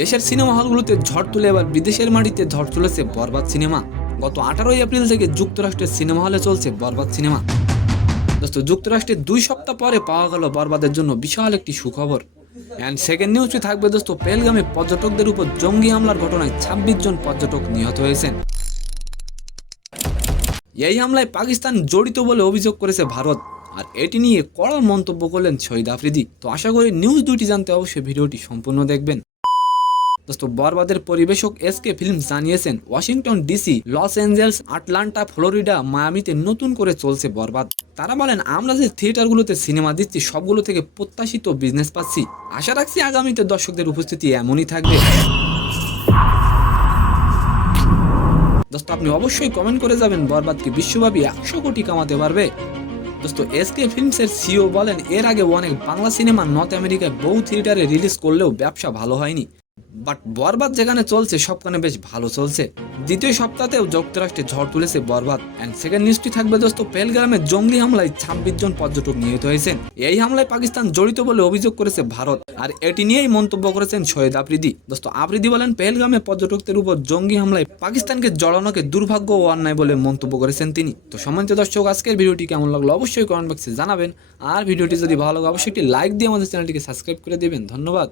দেশের সিনেমা হলগুলোতে ঝড় তুলে এবার বিদেশের মাটিতে ঝড় তুলেছে বরবাদ সিনেমা। গত 18 এপ্রিল থেকে যুক্তরাষ্ট্রের সিনেমা হলে চলছে বরবাদ সিনেমা। দোস্ত, যুক্তরাষ্ট্রে 2 সপ্তাহ পরে পাওয়া গেল বরবাদের জন্য বিশাল একটি সুখবর। অ্যান্ড সেকেন্ড নিউজটি থাকবে দোস্ত, পেহেলগামে পর্যটকদের উপর জঙ্গি হামলার ঘটনায় 26 জন পর্যটক নিহত হয়েছেন। এই হামলায় পাকিস্তান জড়িত বলে অভিযোগ করেছে ভারত, আর এটি নিয়ে কড়া মন্তব্য করলেন শহীদ আফ্রিদি। তো আশা করি নিউজ দুটি জানতে অবশ্যই ভিডিওটি সম্পূর্ণ দেখবেন। দোস্ত, বরবাদের পরিবেশক এসকে ফিল্মস জানিয়েছেন Washington DC, Los Angeles, Atlanta, Florida, মায়ামিতে নতুন করে চলছে বরবাদ। তারা বলেন, আমরা যে থিয়েটারগুলোতে সিনেমা দিচ্ছি সবগুলো থেকে প্রত্যাশিত বিজনেস পাচ্ছি। আশা রাখছি আগামীতে দর্শকদের উপস্থিতি এমনই থাকবে। দোস্ত, আপনি অবশ্যই কমেন্ট করে যাবেন বরবাদ কি বিশ্বব্যাপী 100 কোটি কামাতে পারবে। দোস্ত, এসকে ফিল্মসের সিও বলেন, এর আগে অনেক বাংলা সিনেমা নর্থ আমেরিকায় বহু থিয়েটারে রিলিজ করলেও ব্যবসা ভালো হয়নি, বাট বরবাদ যেখানে চলছে সবখানে বেশ ভালো চলছে। দ্বিতীয় সপ্তাহেও যুক্তরাষ্ট্রে ঝড় তুলেছে বরবাদ। অ্যান্ড সেকেন্ড নিউজটি থাকবে দোস্ত, পেহেলগামে জঙ্গি হামলায় 26 জন পর্যটক নিহত হয়েছেন। এই হামলায় পাকিস্তান জড়িত বলে অভিযোগ করেছে ভারত, আর এটি নিয়েই মন্তব্য করেছেন শহীদ আফ্রিদি। দোস্ত, আফ্রিদি বলেন, পেহেলগামে পর্যটকদের উপর জঙ্গি হামলায় পাকিস্তানকে জড়ানোকে দুর্ভাগ্য ও অন্যায় বলে মন্তব্য করেছেন তিনি। তো সম্মানিত দর্শক, আজকের ভিডিওটি কেমন লাগলো অবশ্যই কমেন্ট বক্সে জানাবেন, আর ভিডিওটি যদি ভালো লাগে অবশ্যই একটি লাইক দিয়ে আমাদের চ্যানেলটিকে সাবস্ক্রাইব করে দেবেন। ধন্যবাদ।